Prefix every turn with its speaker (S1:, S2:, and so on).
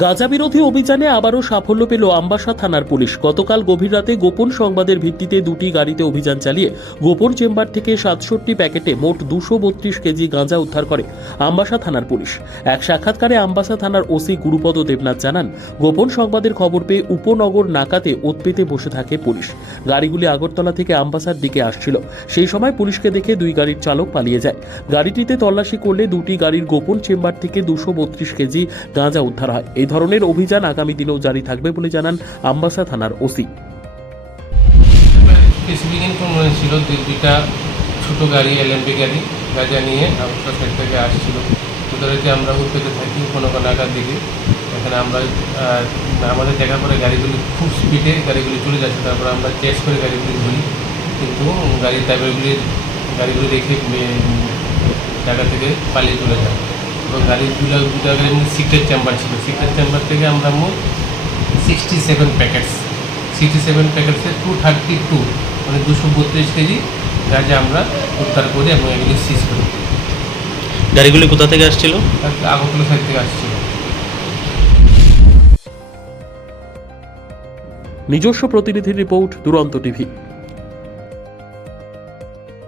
S1: গাঁজা বিরোধী অভিযানে আবারও সাফল্য পেল আমবাসা থানার পুলিশ। গতকাল গভীর রাতে গোপন সংবাদের ভিত্তিতে দুটি গাড়িতে অভিযান চালিয়ে গোপন চেম্বার থেকে সাতষট্টি প্যাকেটে মোট দুশো বত্রিশ কেজি গাঁজা উদ্ধার করে আমবাসা থানার পুলিশ। এক সাক্ষাৎকারে আমবাসা থানার ওসি গুরুপদ দেবনাথ জানান, গোপন সংবাদের খবর পেয়ে উপনগর নাকাতে ওত পেতে বসে থাকে পুলিশ। গাড়িগুলি আগরতলা থেকে আমবাসার দিকে আসছিল। সেই সময় পুলিশকে দেখে দুই গাড়ির চালক পালিয়ে যায়। গাড়িটিতে তল্লাশি করলে দুটি গাড়ির গোপন চেম্বার থেকে দুশো বত্রিশ কেজি গাঁজা উদ্ধার হয়। এই ধরনের অভিযান আগামী দিনেও জারি থাকবে বলে জানান আমবাসা থানার ওসি।
S2: স্পেসিফিক ইনফরমেশন ছিল যে দুইটা ছোটো গাড়ি এলএমপি গাড়ি গাঁজা নিয়ে আমরা সাইড থেকে আসছিল। ওদেরকে আমরা উঠতে থাকি কোনো কোনো আঘাত দিকে। এখানে আমরা আমাদের দেখার পরে গাড়িগুলি খুব স্পিডে গাড়িগুলি চলে যাচ্ছে। তারপর আমরা চেস করে গাড়িগুলি ধরি। কিন্তু গাড়ির ড্রাইভারগুলির গাড়িগুলি দেখে জায়গা থেকে পালিয়ে চলে যায়। এবং গাড়িগুলো দুটা দুটা গাড়ির মধ্যে সিক্রেট চেম্বার ছিল। সিক্রেট চেম্বার থেকে আমরা মোট sixty seven packets sixty seven প্যাকেটসে two thirty two মানে দুশো বত্রিশ কেজি গাড়ি আমরা উদ্ধার করি এবং এগুলি সিজ করি।
S3: গাড়িগুলি কোথা থেকে আসছিল?
S2: তারপরে আগরতলা সাইড থেকে আসছিল।
S1: নিজস্ব প্রতিনিধি রিপোর্ট দুরন্ত টিভি।